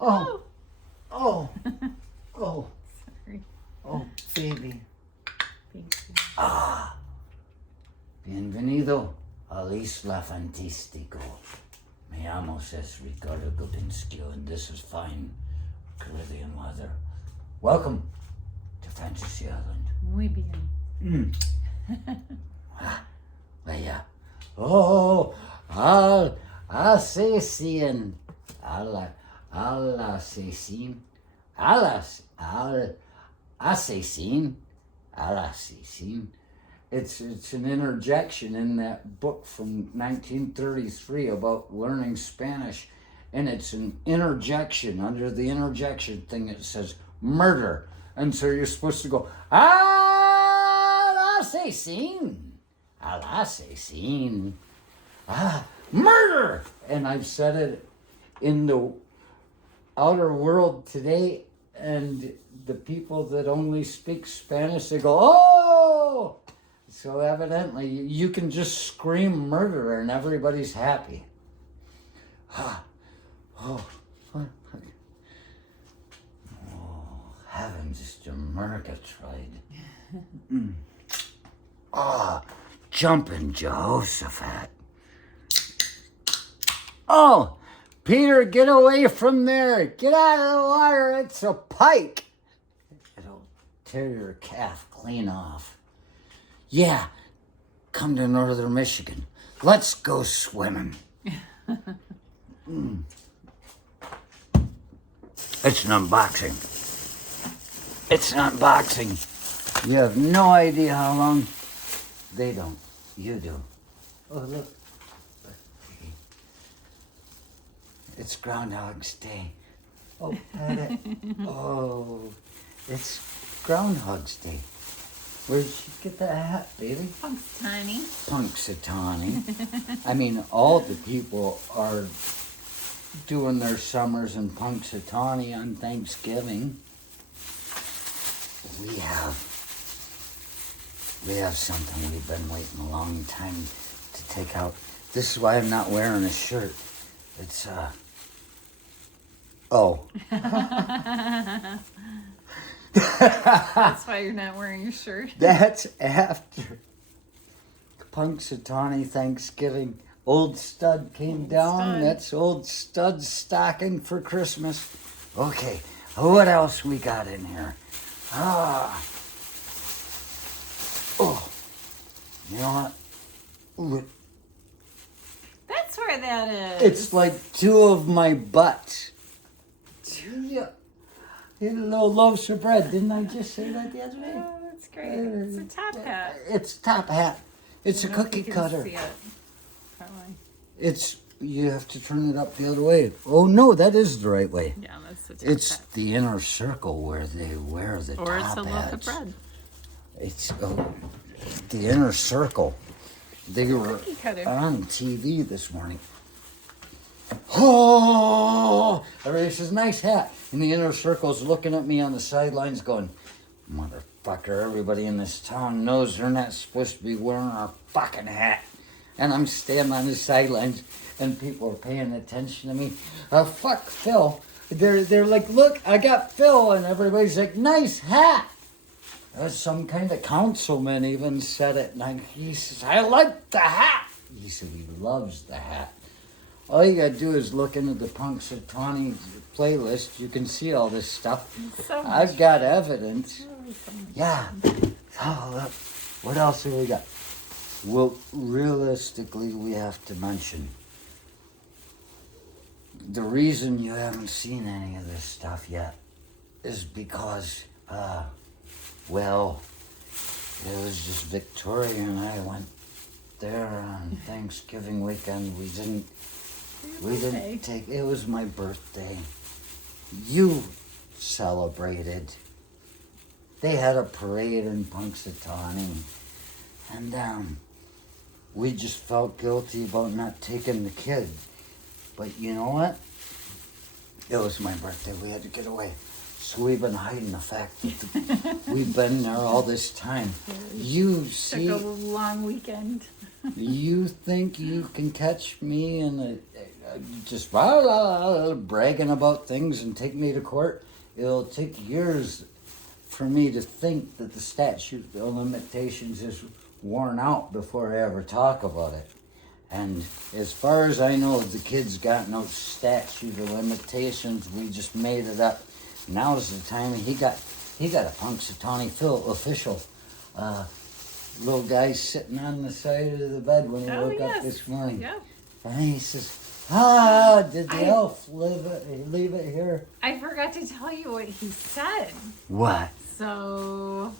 Oh. Oh. Oh. Sorry. Oh, baby. Thank you. Ah. Bienvenido a l'Isla Fantastico. Me llamo es Ricardo Gopinskio, and this is fine Caribbean weather. Welcome to Fantasy Island. Muy bien. Vaya. Oh, al asesino. Al asesino. Al assassin. Al assassin. It's an interjection in that book from 1933 about learning Spanish, and it's an interjection. Under the interjection thing, it says murder, and so you're supposed to go al asesino. Al asesino. Murder! And I've said it in the outer world today, and the people that only speak Spanish, they go, oh! So evidently, you can just scream murder and everybody's happy. Oh, heavens, Jamaica tried. Jumping Jehoshaphat. Oh, Peter, get away from there. Get out of the water. It's a pike. It'll tear your calf clean off. Yeah, come to northern Michigan. Let's go swimming. It's an unboxing. It's an unboxing. You have no idea how long. They don't. You do. Oh, look. It's Groundhog's Day. Oh, pat it. Oh, it's Groundhog's Day. Where'd you get that hat, baby? Punxsutawney. Punxsutawney. I mean, all the people are doing their summers in Punxsutawney on Thanksgiving. We have something we've been waiting a long time to take out. This is why I'm not wearing a shirt. It's, oh. That's why you're not wearing your shirt. That's after Punxsutawney Thanksgiving. Old Stud came down. Stud. That's Old Stud's stocking for Christmas. Okay, what else we got in here? Oh, you know what? That's where that is. It's like two of my butts. Yeah. Little loaves of bread. Didn't I just say that the other day? Oh, that's great. It's a top hat. It's top hat. It's a I don't know if cookie you can cutter. see it. Probably. It's, you have to turn it up the other way. Oh no, that is the right way. Yeah, that's the top It's hat. the inner circle where they wear the Or it's top a loaf hats. of bread. It's the inner circle. They were Cookie cutter. on TV this morning. Oh, everybody says, nice hat. And the inner circle's looking at me on the sidelines going, motherfucker, everybody in this town knows they're not supposed to be wearing a fucking hat. And I'm standing on the sidelines and people are paying attention to me. Fuck Phil. They're like, look, I got Phil. And everybody's like, nice hat. Some kind of councilman even said it. And he says, I like the hat. He said he loves the hat. All you gotta do is look into the Punxsutawney playlist. You can see all this stuff. So much. I've got evidence. Oh, so much. Yeah. Oh, look. What else have we got? Well, realistically, we have to mention the reason you haven't seen any of this stuff yet is because, well, it was just Victoria and I went there on Thanksgiving weekend. We didn't take, it was my birthday. You celebrated. They had a parade in Punxsutawney. And we just felt guilty about not taking the kid. But you know what? It was my birthday. We had to get away. So we've been hiding the fact that we've been there all this time. You see, Took a long weekend. you think you can catch me in just bragging about things and take me to court. It'll take years for me to think that the statute of limitations is worn out before I ever talk about it. And as far as I know, the kid's got no statute of limitations. We just made it up. Now's the time. He got a Punxsutawney official. Little guy sitting on the side of the bed when he woke up this morning. Yeah. And he says, did the elf leave it here? I forgot to tell you what he said. What? So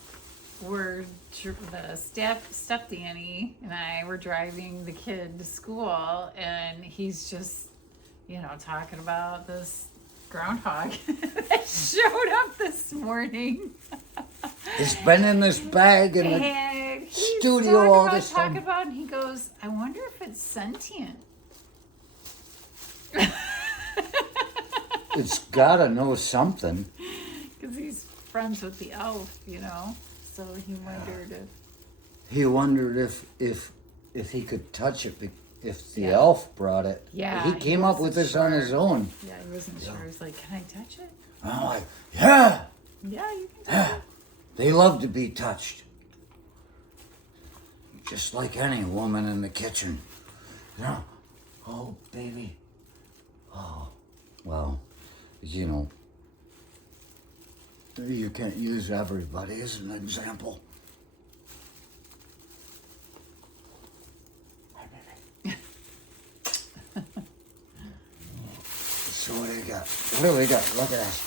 the step Danny and I were driving the kid to school, and he's just, talking about this groundhog that showed up this morning. It's been in this bag in the studio all this time. And he goes, I wonder if it's sentient. It's gotta know something. Because he's friends with the elf, So he wondered if... He wondered if he could touch it, if the elf brought it. Yeah. He came up with this on his own. Yeah, he wasn't sure. He was like, can I touch it? I'm like, yeah. Yeah, you can touch it. They love to be touched. Just like any woman in the kitchen. Oh, baby. Oh, well, you can't use everybody as an example. Hi, baby. So what do we got? What do we got? Look at that.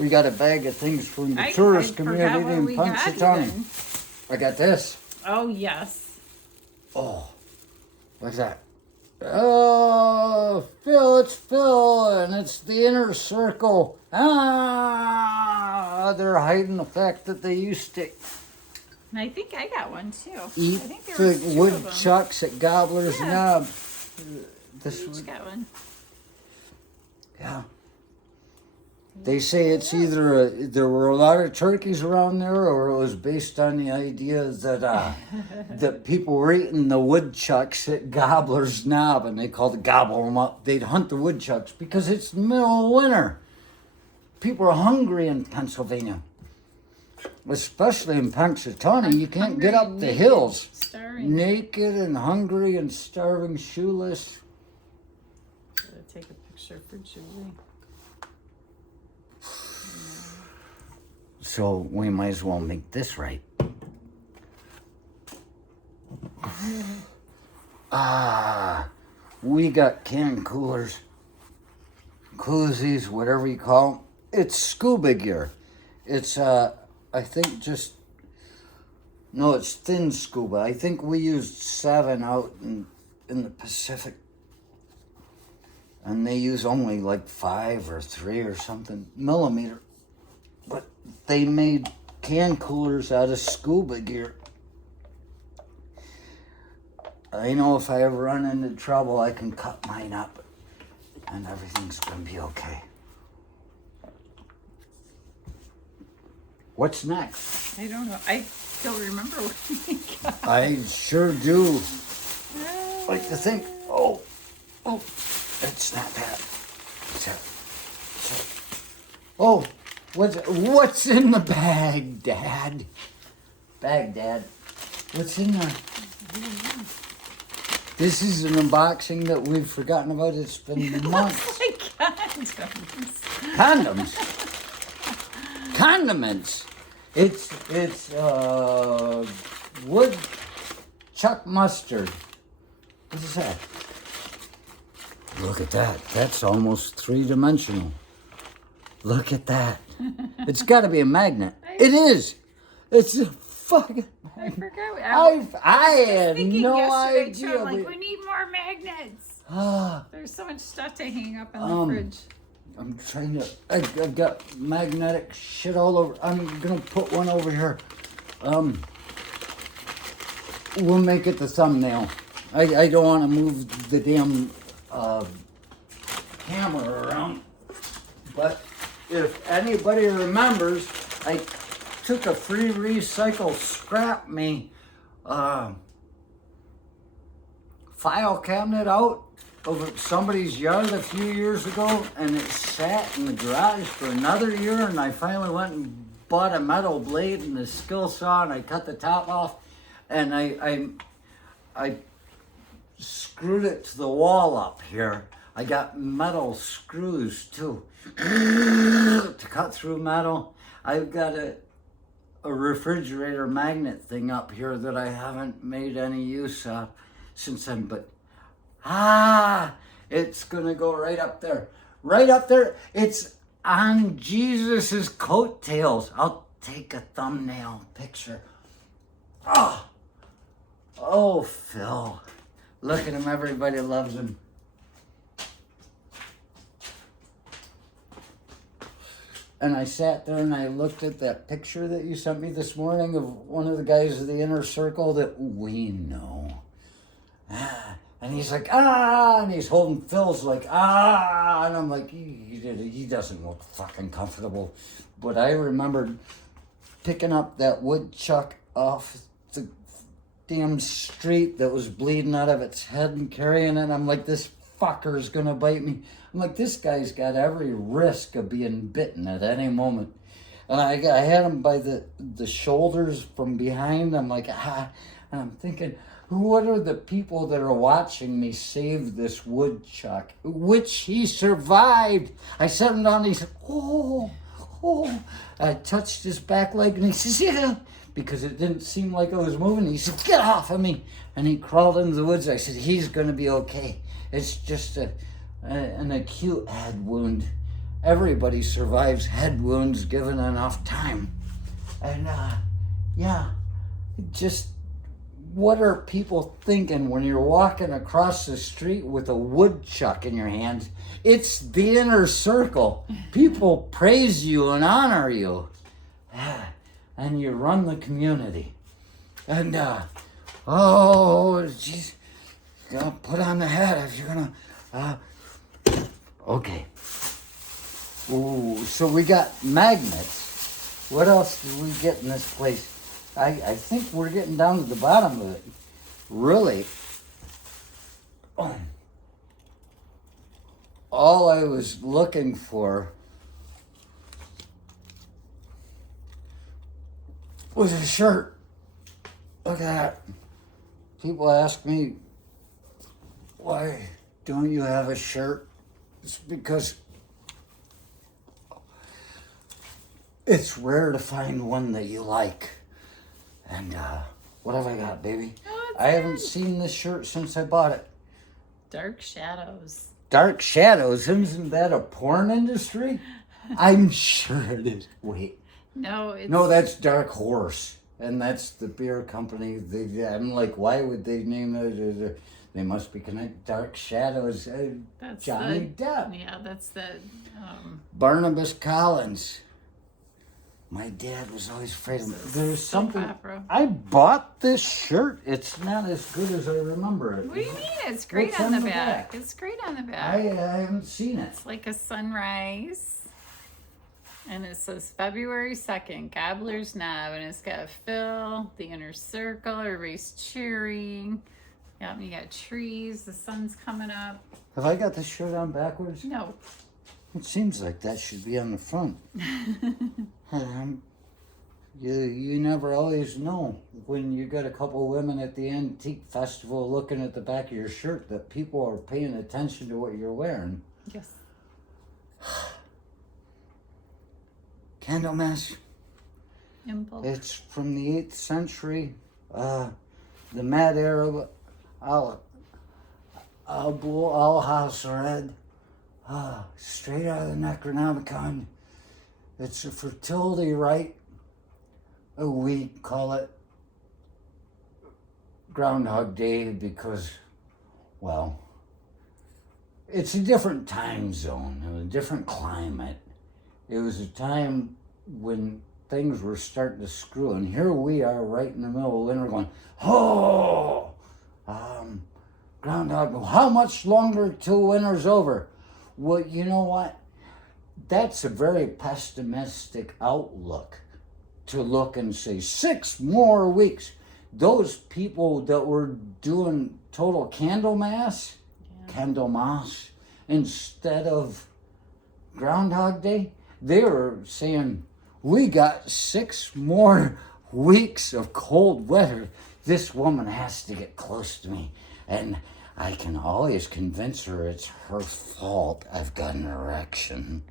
We got a bag of things from the tourist community in Punxsutawney. I got this. Oh, yes. Oh, what's that? Oh, Phil, it's Phil, and it's the inner circle. They're hiding the fact that they used to And I think I got one, too. eat I think there was the two of them. woodchucks at Gobbler's Knob. This Each one, got one. yeah. They say it's either there were a lot of turkeys around there, or it was based on the idea that that people were eating the woodchucks at Gobbler's Knob, and they called it gobble them up. They'd hunt the woodchucks because it's the middle of winter. People are hungry in Pennsylvania, especially in Punxsutawney. You can't get up the hills. Starving. Naked and hungry and starving, shoeless. Gotta take a picture for Julie. So we might as well make this right. We got can coolers, koozies, whatever you call them. It's scuba gear. It's, I think it's thin scuba. I think we used 7 out in the Pacific. And they use only like 5 or 3 or something millimeter. But they made can coolers out of scuba gear. I know if I ever run into trouble, I can cut mine up and everything's going to be okay. What's next? I don't know. I don't remember what we got. I sure do like to think. Oh, it's not that. Oh, what's in the bag, Dad? Dad. What's in there? This is an unboxing that we've forgotten about. It's been months. Like condoms. Condoms. Condiments. It's woodchuck mustard. What is that? Look at that. That's almost 3-dimensional. Look at that. It's got to be a magnet. It is. It's a fucking I forgot. I had thinking no yesterday, idea. too, I'm like, we need more magnets. There's so much stuff to hang up in the fridge. I'm trying to. I've got magnetic shit all over. I'm gonna put one over here. We'll make it the thumbnail. I don't want to move the damn camera around. But if anybody remembers, I took a free recycle scrap me file cabinet out of somebody's yard a few years ago, and it sat in the garage for another year, and I finally went and bought a metal blade and a skill saw, and I cut the top off, and I screwed it to the wall up here. I got metal screws too to cut through metal. I've got a refrigerator magnet thing up here that I haven't made any use of since then, but it's gonna go right up there. Right up there. It's on Jesus's coattails. I'll take a thumbnail picture. Oh, Phil. Look at him, everybody loves him. And I sat there and I looked at that picture that you sent me this morning of one of the guys of the inner circle that we know. And he's like, and he's holding Phil's like, and I'm like, he doesn't look fucking comfortable. But I remembered picking up that woodchuck off the damn street that was bleeding out of its head and carrying it. I'm like, this fucker's gonna bite me. I'm like, this guy's got every risk of being bitten at any moment. And I had him by the shoulders from behind. I'm like, and I'm thinking, what are the people that are watching me save this woodchuck, which he survived? I set him down and he said, oh. I touched his back leg and he says, yeah, because it didn't seem like I was moving. He said, get off of me. And he crawled into the woods. I said, he's going to be okay. It's just an acute head wound. Everybody survives head wounds given enough time. And just what are people thinking when you're walking across the street with a woodchuck in your hands? It's the inner circle. People praise you and honor you. And you run the community. And, geez, you gotta put on the hat if you're gonna, okay. Ooh, so we got magnets. What else did we get in this place? I think we're getting down to the bottom of it. Really, all I was looking for was a shirt. Look at that. People ask me, why don't you have a shirt? It's because it's rare to find one that you like. And what have I got, baby? I haven't seen this shirt since I bought it. Dark Shadows. Dark Shadows? Isn't that a porn industry? I'm sure it is. Wait. No, that's Dark Horse. And that's the beer company. I'm like, why would they name it? They must be connected. Dark Shadows. That's Johnny Depp. Yeah, that's the... Barnabas Collins. My dad was always afraid of me. There's something. Opera. I bought this shirt. It's not as good as I remember it. What do you mean? It's great on the back. It's great on the back. I haven't seen it. It's like a sunrise. And it says February 2nd, Gobbler's Knob. And it's got Phil, the inner circle, everybody's cheering. Yep, you got trees, the sun's coming up. Have I got this shirt on backwards? No. It seems like that should be on the front. You never always know when you got a couple women at the antique festival looking at the back of your shirt that people are paying attention to what you're wearing. Yes. Candlemas. Impulse. It's from the 8th century. The Mad Arab Al-House Red. Straight out of the Necronomicon. It's a fertility rite. We call it Groundhog Day because, well, it's a different time zone and a different climate. It was a time when things were starting to screw, and here we are right in the middle of winter going, Groundhog, how much longer till winter's over? Well, you know what? That's a very pessimistic outlook to look and say 6 more weeks. Those people that were doing total Candlemas, Candlemas instead of Groundhog Day. They were saying, we got 6 more weeks of cold weather. This woman has to get close to me. And I can always convince her it's her fault I've got an erection.